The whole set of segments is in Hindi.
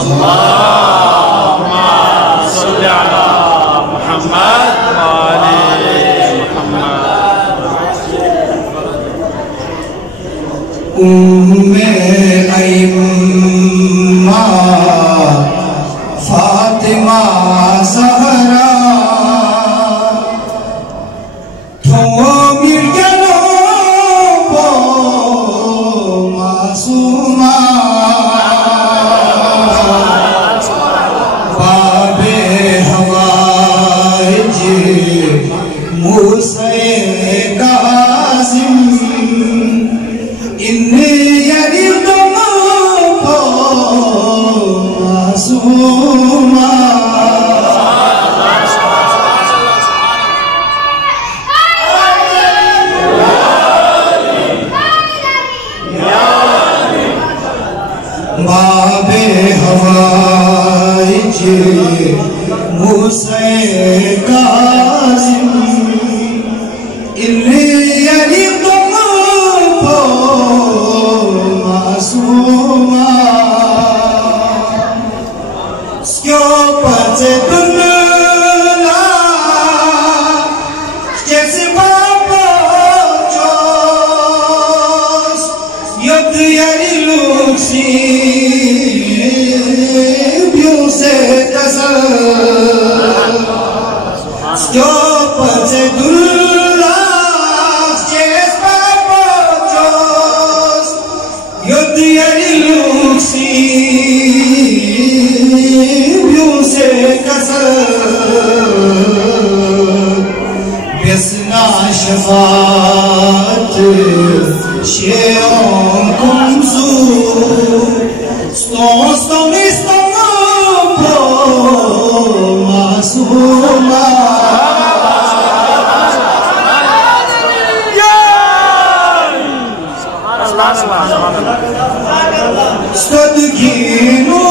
अल्लाहुम्मा सल्लि अला मुहम्मद व आले मुहम्मद। उम्मे अइम्मा फातिमा ज़हरा तुमो मिल गलो वो मासूमा बाबे हवाइज मूसे कासिम इन्ने यारी तुमको मासूमा बाबे हवाइज मूसे कासिम इन्ने यारी तुमको मासूमा क्यों पचे दुनिया कैसे बाबा चोस युद्ध यारी लुक्सी ब्यूं से कसर क्यों पचे दुनिया कैसे बाबा चोस युद्ध यारी लुक्सी से कसर बेसना शफात शेओं कुमसू स्टों को मासूमा सदगीनो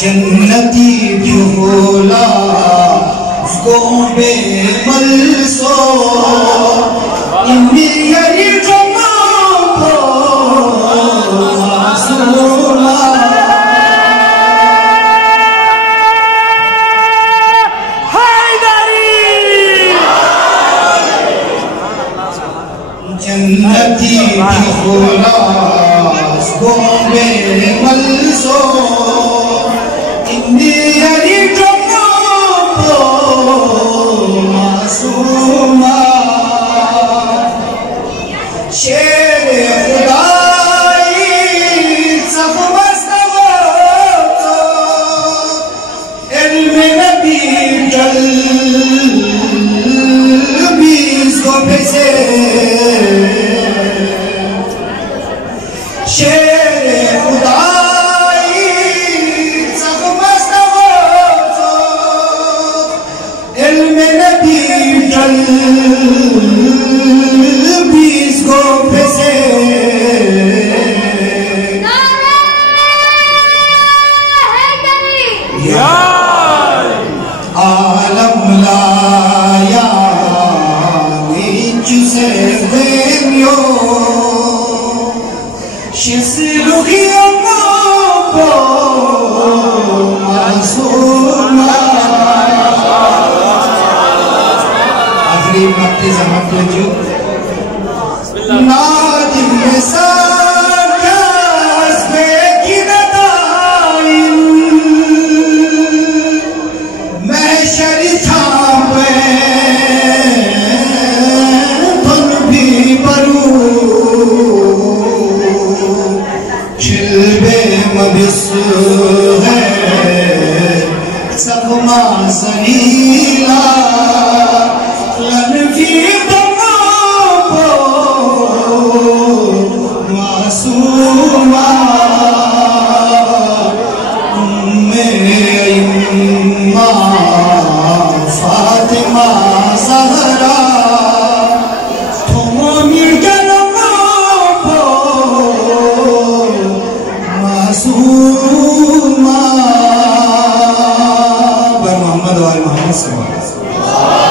जन्नती भोला गोबे मलसो इंडियरी जमाको मासूमा हैदरी जन्नती भोला गोबे मलसो इंडियरी जमाको मासूमा शेर खुदाई सफ़मस्त हो तो इल्म नबी जल बीस को पैसे शेर खुदाई सफ़मस्त हो तो इल्म नबी जल बीस को पैसे आलम लाया नीच से देनियो शिस लुगियों मासूमा आखिरी मक्ती जमा जो नादिम सास की नदाइन महशर छापे तुम भी बरू छिलबे मबिस है सखमा सलीला लनफी मासूमा उम्मे फातिमा ज़हरा तुम मिर्जन मासूमा मोहम्मद वाले मोहम्मद